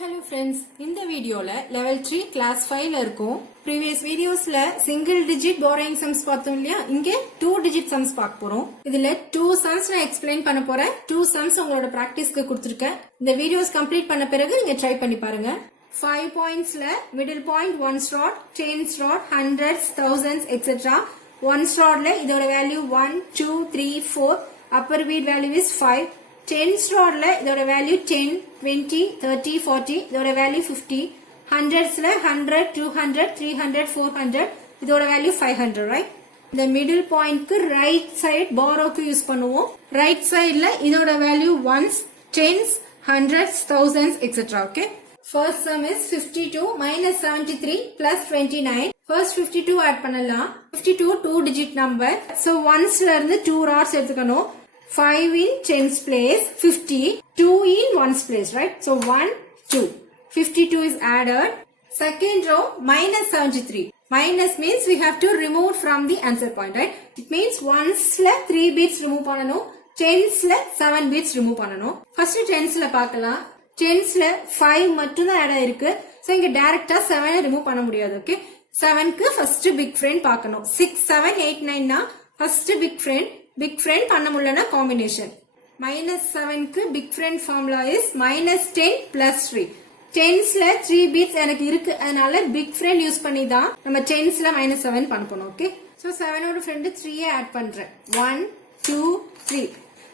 Hello friends, இந்த வீடியோல level 3 class 5ல இருக்கும். Previous videosல single digit borrowing sums பார்த்தோம் இல்லையா? இங்க 2 digit sums பார்க்க போறோம். இதுல 2 sums நான் explain பண்ண போறேன். 2 sums உங்களோட practiceக்கு கொடுத்திருக்கேன். இந்த videos complete பண்ண பிறகு நீங்க try பண்ணி பாருங்க. 5 pointsல middle point 1 rod, 10 rod, hundreds, thousands, etc. 1 rodல இதோட value 1, 2, 3, 4. Upper bead value is 5. 10s rodல இதோட value 10, 20, 30, 40, இதோட value 50. Hundredsல 100, 200, 300, 400, இதோட value 500, right? இந்த middle pointக்கு right side borrowக்கு யூஸ் பண்ணுவோம். Right sideல இதோட value ones, tens, hundreds, thousands, etc. Okay? First sum is 52 minus 73 plus 29. First 52 add பண்ணலாம். 52 2 digit number. So onesல இருந்து 2 rods எடுத்துக்கணும். 5 in 10's place, 50, 2 in 1's place, right? So 1, 2. 52 is added. Second row, minus 73. Minus means we have to remove from the answer point, right? It means 1's la 3 bits remove பண்ணனும். 10's la 7 bits remove பண்ணனும். First 10's la பார்க்கலாம். 10's la 5 மட்டும் தான் add ஆயிருக்கு. So இங்க டைரக்ட்டா 7 remove பண்ண முடியாது, okay? 7 க்கு first big friend பார்க்கணும். 6, 7, 8, 9 னா first big friend பண்ண முடியலனா combination. Minus 7 க்கு big friend formula is minus 10 plus 3. 10's ல 3 bits எனக்கு இருக்கு, அதனால big friend யூஸ் பண்ணி தான் நம்ம 10's ல minus 7 பண்ண போறோம், okay? So 7 ஓட friend 3 ஆட் பண்றேன். 1, 2, 3.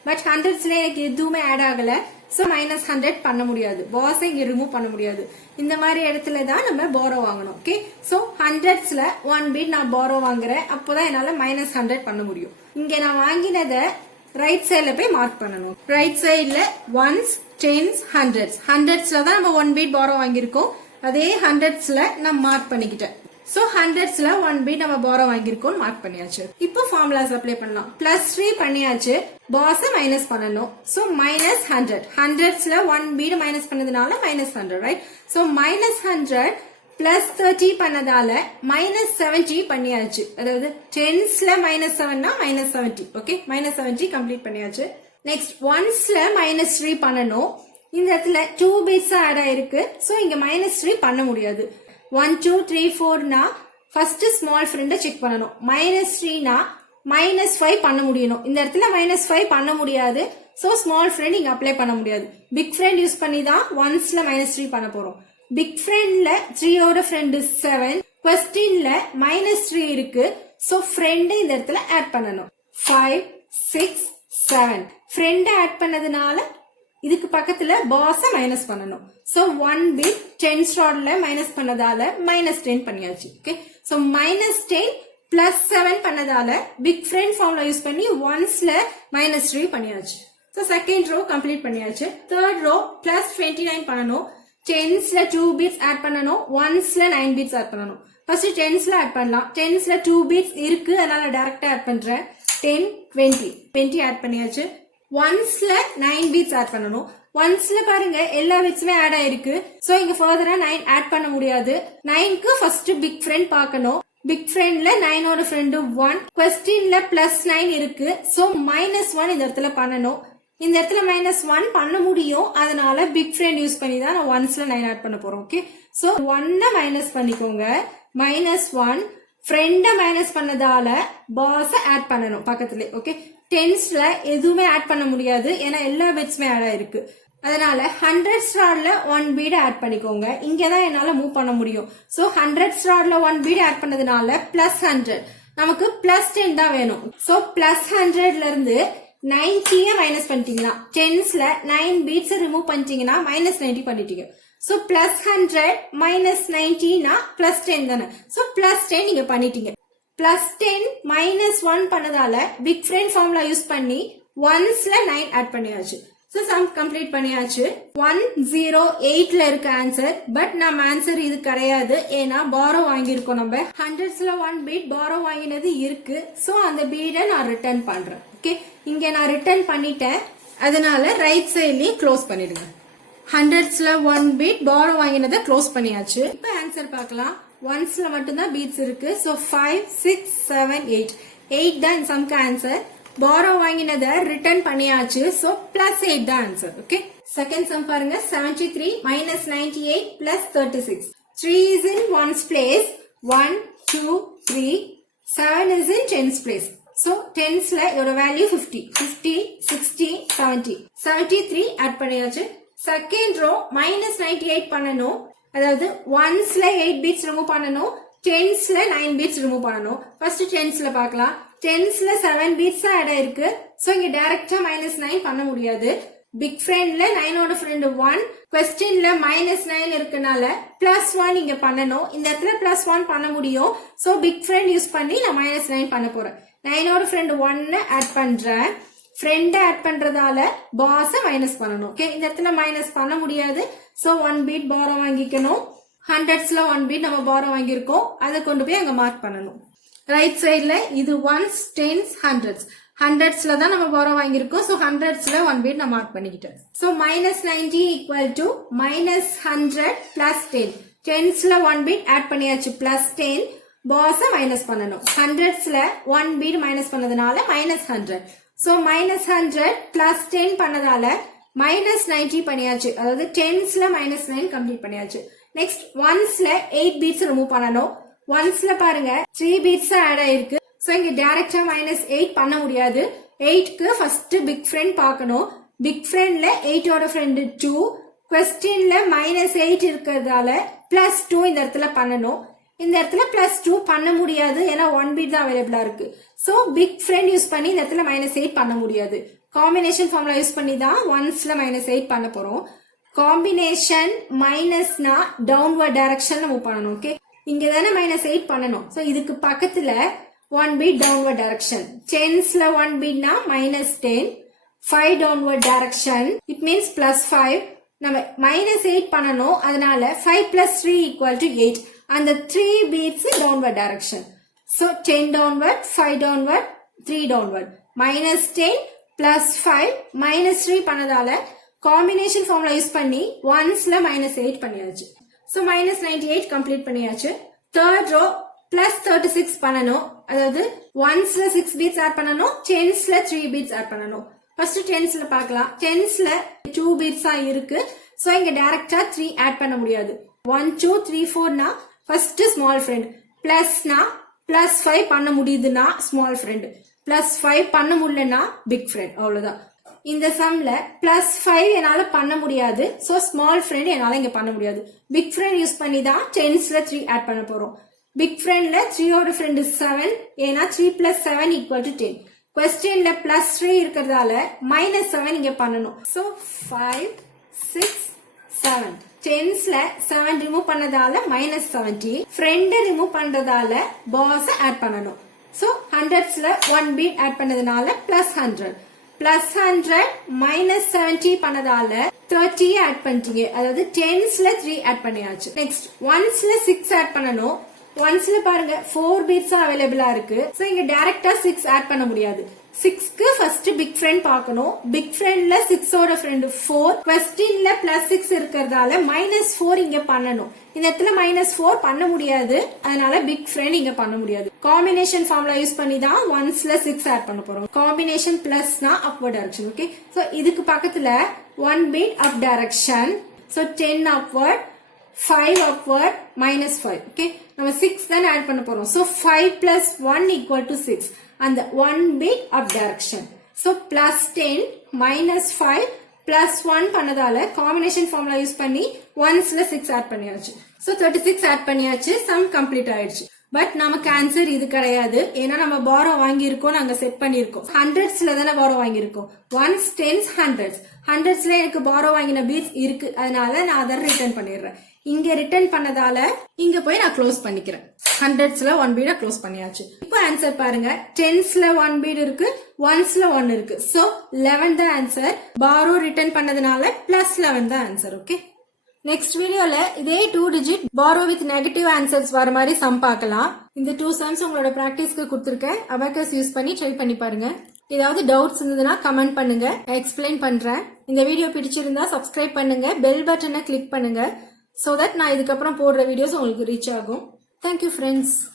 பட் 100s ல எனக்கு எதுவுமே ஆட் ஆகல. So minus 100 பண்ண முடியாது. boss இங்க ரிமூவ் பண்ண முடியாது. இந்த மாதிரி இடத்துல தான் நம்ம borrow வாங்கணும், okay? So 100s ல 1 bit நான் borrow வாங்குறேன். அப்போதான் என்னால minus 100 பண்ண முடியும். இங்க நான் வாங்கினத ரைட் சைடுல போய் மார்க் பண்ணனும். ரைட் சைடுல ones, tens, hundreds. hundredsல தான் நம்ம 1 bit borrow வாங்கியிருக்கோம். அதே hundredsல நான் மார்க் பண்ணிக்கிட்டேன். So hundredsல 1 bit நம்ம borrow வாங்கியிருக்கோம் மார்க் பண்ணியாச்சு. இப்போ ஃபார்முலாஸ் அப்ளை பண்ணலாம். plus 3 பண்ணியாச்சு. boss மைனஸ் பண்ணனும். So minus 100. hundredsல 1 bit மைனஸ் பண்ணதுனால minus 100, right? So minus 100 plus 30 பண்ணதால minus 70 பண்ணியாச்சு. அதாவது 10's ல minus 7 னா minus 70, okay? minus 70 complete பண்ணியாச்சு. Next 1's ல minus 3 பண்ணனும். இந்த இடத்துல 2 bits ஆட் ஆயிருக்கு. So இங்க minus 3 பண்ண முடியாது. 1, 2, 3, 4 னா first small friend செக் பண்ணனும். minus 3 னா minus 5 பண்ண முடியணும். இந்த இடத்துல minus 5 பண்ண முடியாது. So small friend இங்க அப்ளை பண்ண முடியாது. big friend யூஸ் பண்ணி தான் 1's ல minus 3 பண்ண போறோம். big friendல 3 ஓட friend 7. questionல minus 3 இருக்கு. So friend இந்த இடத்துல add பண்ணனும். 5, 6, 7. friend add பண்ணதுனால இதுக்கு பக்கத்துல boss மைனஸ் பண்ணனும். So 1 bit 10's rodல மைனஸ் பண்ணதால minus 10 பண்ணியாச்சு, okay? So minus 10 plus 7 பண்ணதால big friend formula யூஸ் பண்ணி 1's ல minus 3 பண்ணியாச்சு. So second row complete பண்ணியாச்சு. Third row plus 29 பண்ணனும். 10's ல 2 bits add பண்ணனும். 1's ல 9 bits add பண்ணனும். First 10's ல add பண்ணலாம். 10's ல 2 bits இருக்கு, அதனால டைரக்ட்டா add பண்றேன். 10, 20 add பண்ணியாச்சு. 1's ல 9 bits add பண்ணனும். 1's ல பாருங்க எல்லா bitsமே add ஆயிருக்கு. So இங்க further 9 add பண்ண முடியாது. 9 க்கு first big friend பார்க்கணும். big friendல 9 ஓட friend 1. questionல plus 9 இருக்கு. So minus 1 இந்த இடத்துல பண்ணனும். இந்த இடத்துல minus 1 பண்ண முடியும், அதனால big friend யூஸ் பண்ணி தான் நான் 1's ல 9 ஆட் பண்ண போறோம், okay? So 1 மைனஸ் பண்ணிக்கோங்க. minus 1 friend மைனஸ் பண்ணதால boss ஆட் பண்ணனும் பக்கத்துல, okay? 10's ல எதுவுமே ஆட் பண்ண முடியாது, ஏன்னா எல்லா bitsமே ஆட் ஆயிருக்கு. அதனால 100's rodல 1 bit ஆட் பண்ணிக்கோங்க. இங்க தான் என்னால மூவ் பண்ண முடியும். So 100's rodல 1 bit ஆட் பண்ணதுனால plus 100. நமக்கு plus 10 தான் வேணும். So plus 100ல இருந்து 90 மைனஸ் பண்ணிட்டீங்கன்னா 10's ல 9 bits ரிமூவ் பண்ணிட்டீங்கன்னா minus 90 பண்ணிட்டீங்க. So plus 100 minus 90 னா plus 10 தானே. So plus 10 நீங்க பண்ணிட்டீங்க. plus 10 minus 1 பண்ணதால big friend formula use பண்ணி 1's ல 9 ஆட் பண்ணியாச்சு. So sum complete பண்ணியாச்சு. 108 ல இருக்க ஆன்சர். பட் நம்ம ஆன்சர் இது கிடையாது, ஏன்னா borrow வாங்கியிருக்கோம். நம்ம 100's ல 1 bit borrow வாங்கினது இருக்கு. So அந்த bit நான் ரிட்டர்ன் பண்றேன், okay? இங்க நான் ரிட்டர்ன் பண்ணிட்டேன், அதனால ரைட் சைட்லயும் க்ளோஸ் பண்ணிடுங்க. 100's ல 1 bit borrow வாங்கினதை க்ளோஸ் பண்ணியாச்சு. இப்போ ஆன்சர் பார்க்கலாம். 1's ல மட்டும் தான் பீட்ஸ் இருக்கு. So 5, 6, 7, 8. 8 தான் இந்த சம்க்கு ஆன்சர். borrow வாங்கினதை return பண்ணியாச்சு. So plus 8 தான் answer. Okay. Second sum பாருங்க 73 minus 98 plus 36. 3 is in 1's place. 1, 2, 3. 7 is in 10's place. So 10's ல இதோட value 50. 50, 60, 70. 73 add பண்ணியாச்சு. Second row minus 98 பண்ணணும். அதாவது 1's ல 8 bits remove பண்ணணும். 10's ல 9 bits remove பண்ணணும். First 10's ல பார்க்கலாம். 10's ல 7 bits add ஆயிருக்கு. So இங்க டைரக்டா -9 பண்ண முடியாது. பிக் ஃப்ரெண்ட்ல 9 ஓட ஃப்ரெண்ட் 1, क्वेश्चनல -9 இருக்கனால +1 இங்க பண்ணனும். இந்த இடத்துல +1 பண்ண முடியும். So பிக் ஃப்ரெண்ட் யூஸ் பண்ணி நான் -9 பண்ண போறேன். 9 ஓட ஃப்ரெண்ட் 1 ஆட் பண்றேன். ஃப்ரெண்ட் ஆட் பண்றதால பாஸ மைனஸ் பண்ணனும். ஓகே, இந்த இடத்துல மைனஸ் பண்ண முடியாது. So 1 பீட் borrow வாங்கிக்கணும். 100ஸ்ல 1 பீட் நம்ம borrow வாங்கியிருக்கோம். அதை கொண்டு போய் அங்க மார்க் பண்ணனும். ரைட் சைடுல இது 1s, 10s, 100s. 100ஸ்ல தான் நம்ம borrow வாங்கியிருக்கோம். So 100ஸ்ல 1 பீட் நான் மார்க் பண்ணிக்கிட்டேன். So -90 equal to -100 plus 10. 10ஸ்ல 1 பீட் ஆட் பண்ணியாச்சு +10. பாஸ மைனஸ் பண்ணனும். 100ஸ்ல 1 பீட் மைனஸ் பண்ணதுனால -100. So -100 plus 10 பண்ணதால -90 பண்ணியாச்சு. அதாவது 10ஸ்ல -9 கம்ப்ளீட் பண்ணியாச்சு. நெக்ஸ்ட் 1ஸ்ல 8 பீட்ஸ் ரிமூவ் பண்ணனும். 1ஸ்ல பாருங்க 3 பீட்ஸ் ஆட் ஆயிருக்கு. சோ இங்க டைரக்டா -8 பண்ண முடியாது. 8க்கு ஃபர்ஸ்ட் பிக் ஃப்ரெண்ட் பார்க்கணும். பிக் ஃப்ரெண்ட்ல 8 ஓட ஃப்ரெண்ட் 2, क्वेश्चनல -8 இருக்கிறதால +2 இந்த இடத்துல பண்ணனும். இந்த இடத்துல +2 பண்ண முடியாது. ஏன்னா 1 பீட் தான் அவைலபிளா இருக்கு. சோ பிக் ஃப்ரெண்ட் யூஸ் பண்ணி இந்த இடத்துல -8 பண்ண முடியாது. காம்பினேஷன் ஃபார்முலா யூஸ் பண்ணி தான் 1ஸ்ல -8 பண்ண போறோம். காம்பினேஷன் மைனஸ்னா டவுன்வர்ட் டைரக்ஷன்ல மூவ் பண்ணனும். ஓகே, இங்க தானே -8 பண்ணனும். சோ இதுக்கு பக்கத்துல 1 beat downward direction. 10ஸ்ல 1 beat na -10. 5 downward direction. It means +5. நம்ம -8 பண்ணனும். அதனால 5 plus 3 equal to 8. And the 3 beats downward direction. So 10 downward, 5 downward, 3 downward. -10 plus 5 -3 பண்ணதால combination formula use பண்ணி 1ஸ்ல -8 பண்ணியாச்சு. So -98 complete பண்ணியாச்சு. Third row plus 36 பண்ணனும். அதாவது 1ஸ்ல 6 பீட்ஸ் ஆட் பண்ணனும். 10ஸ்ல 3 beads add பண்ணனும். ஃபர்ஸ்ட் 10ஸ்ல பார்க்கலாம். 10ஸ்ல 2 பீட்ஸா இருக்கு. சோ இங்க டைரக்டா 3 ஆட் பண்ண முடியாது. 1 2 3 4னா ஃபர்ஸ்ட் ஸ்மால் ஃப்ரெண்ட். பிளஸ்னா +5 பண்ண முடியுதுன்னா ஸ்மால் ஃப்ரெண்ட். +5 பண்ண முடியலனா பிக் ஃப்ரெண்ட். அவ்வளவுதான். இந்த சம்ல +5 என்னால பண்ண முடியாது. சோ ஸ்மால் ஃப்ரெண்ட் என்னால இங்க பண்ண முடியாது. பிக் ஃப்ரெண்ட் யூஸ் பண்ணி தான் 10ஸ்ல 3 ஆட் பண்ண போறோம். பிக் ஃப்ரெண்ட்ல 3 ஓட ஃப்ரெண்ட் 7. ஏன்னா 3 plus 7 equal to 10. क्वेश्चनல +3 இருக்கிறதால -7 இங்க பண்ணனும். So 5 6 7. 10ஸ்ல 7 ரிமூவ் பண்ணதால -70. ஃப்ரெண்ட் ரிமூவ் பண்றதால பாஸ் ஆட் பண்ணனும். So 100ஸ்ல 1 பீட் ஆட் பண்ணதுனால +100. +100 -70 பண்ணதால 30 ஆட் பண்ணிட்டீங்க. அதாவது 10ஸ்ல 3 ஆட் பண்ணியாச்சு. நெக்ஸ்ட் 1ஸ்ல 6 ஆட் பண்ணனும். 1ஸ்ல பாருங்க 4 பீட்ஸ் அவைலபிளா இருக்கு. சோ இங்க டைரக்டா 6 ஆட் பண்ண முடியாது. 6க்கு ஃபர்ஸ்ட் பிக் ஃப்ரெண்ட் பார்க்கணும். பிக் ஃப்ரெண்ட்ல 6 ஓட ஃப்ரெண்ட் 4. क्वेश्चनல +6 இருக்கிறதால -4 இங்க பண்ணனும். இந்த இடத்துல -4 பண்ண முடியாது. அதனால பிக் ஃப்ரெண்ட் இங்க பண்ண முடியாது. காம்பினேஷன் ஃபார்முலா யூஸ் பண்ணி தான் 1ஸ்ல 6 ஆட் பண்ண போறோம். காம்பினேஷன் பிளஸ்னா அப்வர்ட் டைரக்ஷன். ஓகே, சோ இதுக்கு பக்கத்துல 1 bit up direction. So 10 upward, 5 upward, -5. Okay, நம்ம 6 தான் ஆட் பண்ண போறோம். So 5 plus 1 equal to 6. And the 1 bit up direction. So +10 -5 plus 1 பண்ணதால combination formula use பண்ணி 1ஸ்ல 6 ஆட் பண்ணியாச்சு. So 36 ஆட் பண்ணியாச்சு. சம் கம்ப்ளீட் ஆயிடுச்சு. பட் நமக்கு ஆன்சர் இது கிடையாது. ஏன்னா நம்ம borrow வாங்கியிருக்கோம், நாங்க செட் பண்ணிருக்கோம். 100ஸ்ல தானே borrow வாங்கியிருக்கோம். 1s 10s 100s. 100ஸ்ல எனக்கு borrow வாங்கின பீட்ஸ் இருக்கு. அதனால நான் அதை ரிட்டர்ன் பண்ணிடுறேன். இங்க ரிட்டர்ன் பண்ணதால இங்க போய் நான் க்ளோஸ் பண்ணிக்கிறேன். 100ஸ்ல 1 பீட க்ளோஸ் பண்ணியாச்சு. இப்போ ஆன்சர் பாருங்க. 10ஸ்ல 1 பீட் இருக்கு, 1ஸ்ல 1 இருக்கு. சோ 11 தான் ஆன்சர். borrow ரிட்டர்ன் பண்ணதுனால +11 தான் ஆன்சர். ஓகே, நெக்ஸ்ட் வீடியோல இதே 2 digit borrow with negative answers வர மாதிரி சம் பார்க்கலாம். இந்த 2 சம்ஸ் உங்களோட பிராக்டிஸ்க்கு கொடுத்துருக்கேன். அபாக்கஸ் யூஸ் பண்ணி ட்ரை பண்ணி பாருங்க. ஏதாவது டவுட்ஸ் இருந்ததுன்னா கமெண்ட் பண்ணுங்க, எக்ஸ்பிளைன் பண்றேன். இந்த வீடியோ பிடிச்சிருந்தா சப்ஸ்கிரைப் பண்ணுங்க, பெல் பட்டனை கிளிக் பண்ணுங்க. So that நான் இதுக்கப்புறம் போடுற வீடியோஸ் உங்களுக்கு ரீச் ஆகும். Thank you friends.